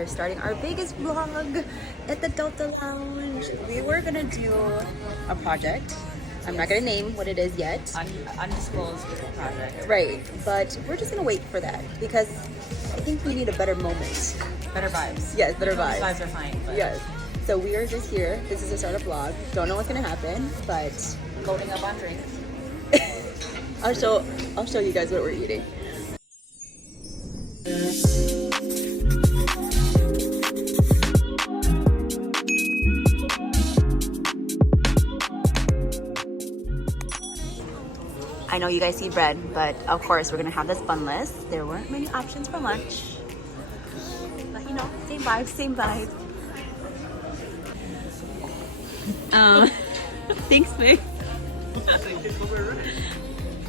are starting our biggest vlog at the Delta Lounge. We were gonna do a project. I'm not gonna name what it is yet. Undisclosed project. Right, but we're just gonna wait for that because I think we need a better moment. Better vibes. Yes, better vibes. Vibes are fine. But Yes. So we are just here. This is a startup vlog. Don't know what's gonna happen, but loading up on drinks. I'll show you guys what we're eating. I know you guys see bread, but of course we're gonna have this bunless. There weren't many options for lunch, but you know, same vibe, same vibe. Thanks, babe.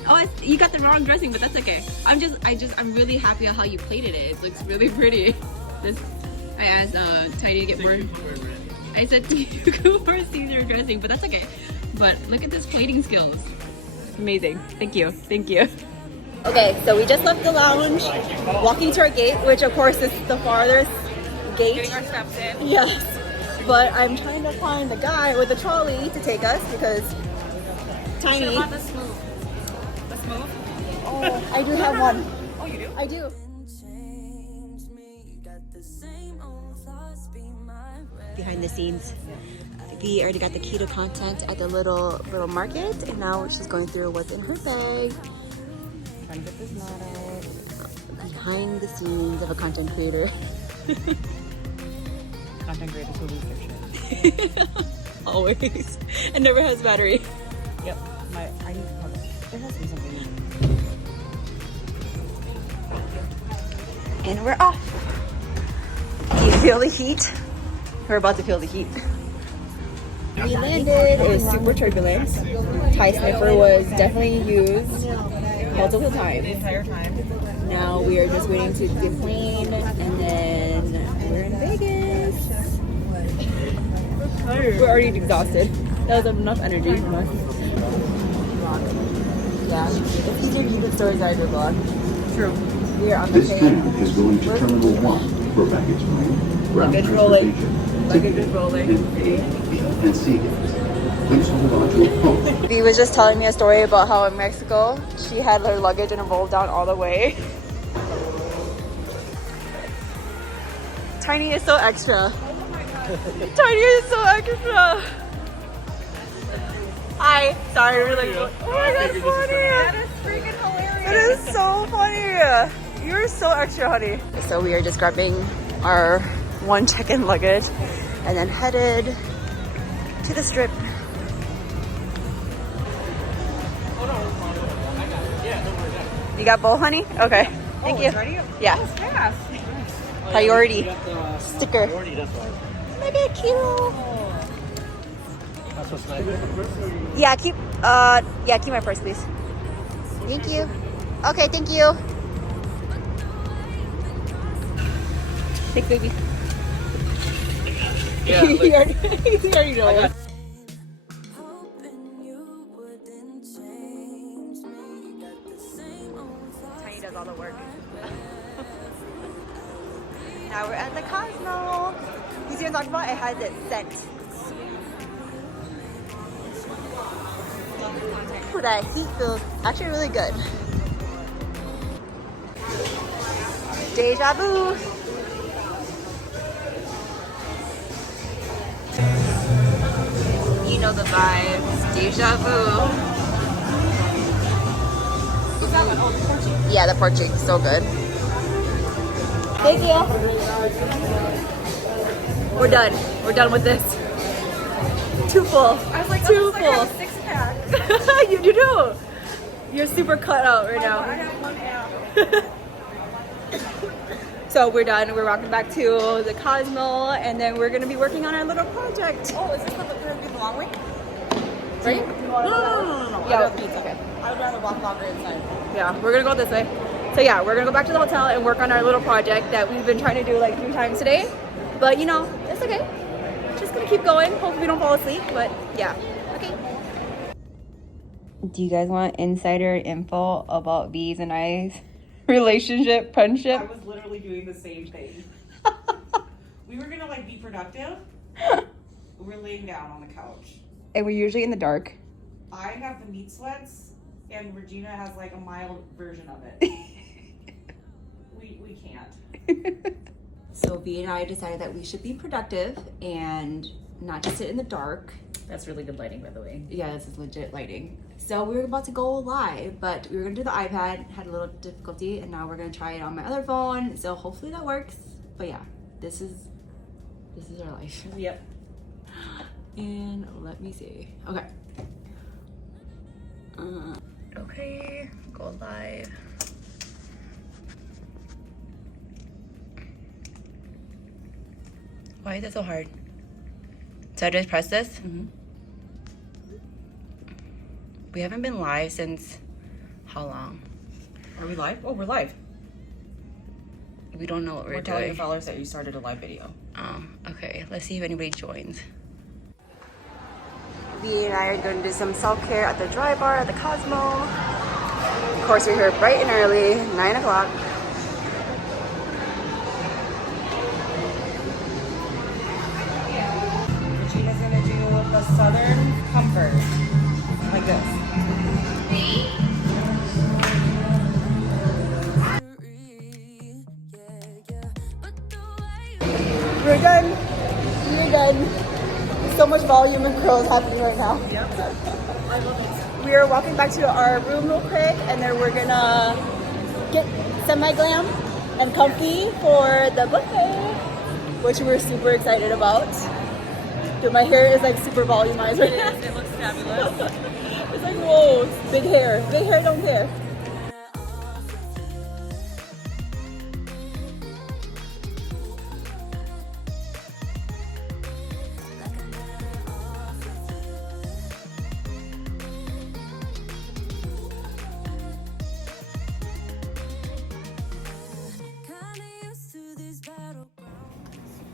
Oh, you got the wrong dressing, but that's okay. I'm really happy at how you plated it. It looks really pretty. I asked Tiny to get more. I said to you go for Caesar dressing, but that's okay. But look at this plating skills. Amazing. Thank you. Thank you. Okay, so we just left the lounge, walking to our gate, which of course is the farthest gate. Getting our steps in. Yes. But I'm trying to find the guy with the trolley to take us because Tiny. Should have bought the smooth. The smooth? Oh, I do have one. Oh, you do? I do. Behind the scenes, we already got the keto content at the little market, and now she's going through what's in her bag. Trying to get this knot out. Behind the scenes of a content creator. Content creators who lose their shit. Always. It never has battery. Yep. I need to plug it. There has to be something in it. And we're off. Do you feel the heat? We're about to feel the heat. We landed. It was super turbulent. Thai sniffer was definitely used multiple times. The entire time. Now we are just waiting to deplane, and then we're in Vegas. We're already exhausted. That was enough energy from us. Yeah, it's easier to keep the stories out of your vlog. True. We are on the This train is going to Terminal 1 for baggage claim, ground Luggage rolling. transportation, Luggage is rolling. and A, B, and C gates. Please hold on to your phone. Dee was just telling me a story about how in Mexico she had her luggage and it rolled down all the way. Tiny is so extra. Tiny is so extra. Hi. Sorry, we're like, oh my god, funny. That is freaking hilarious. It is so funny. You're so extra, honey. So we are just grabbing our one check-in luggage and then headed to the strip. You got both, honey? Okay. Thank you. Ready? Yeah. That was fast. Priority sticker. Maybe a kilo. Yeah, keep my purse, please. Thank you. Okay, thank you. Thanks, baby. Yeah, he already knows. Tiny does all the work. Now we're at the Cosmo. He's gonna talk about it has its scent. Ooh, that heat feels actually really good. Deja vu. You know the vibes. Deja vu. Yeah, the pork cheek, so good. Thank you. We're done. We're done with this. Too full. I was like, too like I have full. a 6-pack. you do. You're super cut out right now. I have one app. So we're done. We're walking back to the Cosmo, and then we're gonna be working on our little project. Oh, is this going to be the long way? Right? No. Yeah. Okay. I would rather walk longer inside. Yeah, we're gonna go this way. So yeah, we're gonna go back to the hotel and work on our little project that we've been trying to do like 3 times today. But you know, it's okay. Just gonna keep going. Hopefully we don't fall asleep, but yeah. Okay. Do you guys want insider info about Bees and I's relationship, friendship? I was literally doing the same thing. productive, we're laying down on the couch. And we're usually in the dark. I have the meat sweats, and Regina has like a mild version of it. we can't. So V and I decided that we should be productive and not just sit in the dark. That's really good lighting, by the way. Yeah, this is legit lighting. So we were about to go live, but we were gonna do the iPad, had a little difficulty, and now we're gonna try it on my other phone. So hopefully that works. But yeah, this is our life. Yep. And let me see. Okay. Okay, go live. Why is it so hard? So I just press this? Mm-hmm. We haven't been live since how long? Are we live? Oh, we're live. We don't know what we're telling doing. the followers that you started a live video. Oh, okay. Let's see if anybody joins. V and I are going to do some self-care at the dry bar at the Cosmo. Of course, we're here bright and early, 9 o'clock. Regina's gonna do the Southern Comfort, like this. We're done. We're done. So much volume and curls happening right now. Yep. I love it. We are walking back to our room real quick, and then we're gonna get semi-glam and comfy for the buffet, which we're super excited about. Dude, my hair is like super volumized right now. It looks fabulous. It's like, whoa, big hair. Big hair, don't care.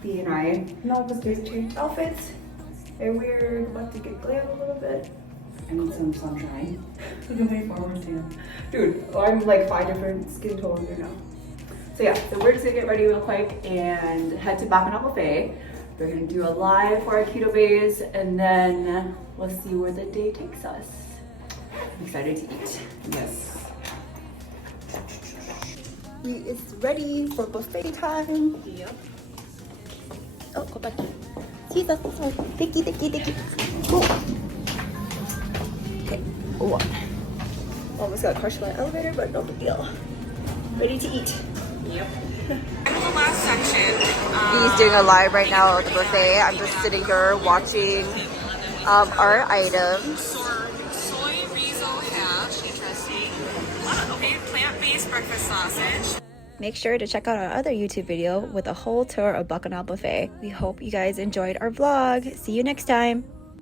B and I now just changed outfits, and we're about to get glam a little bit. I need some sunshine. Dude, I'm like 5 different skin tones right now. So yeah, so we're just gonna get ready real quick and head to Bacchanal Buffet. We're gonna do a live for our Ketobaes, and then we'll see where the day takes us. I'm excited to eat. Yes. He is ready for buffet time. Yep. Oh, go back. Jesus, sorry. Dicky. Cool. Okay, one. Almost got crushed by the elevator, but no big deal. Ready to eat. Yep. I'm in the last section. He's doing a live right now at the buffet. I'm just sitting here watching our items. Soy miso hash, interesting. Okay, plant-based breakfast sausage. Make sure to check out our other YouTube video with a whole tour of Bacchanal Buffet. We hope you guys enjoyed our vlog. See you next time.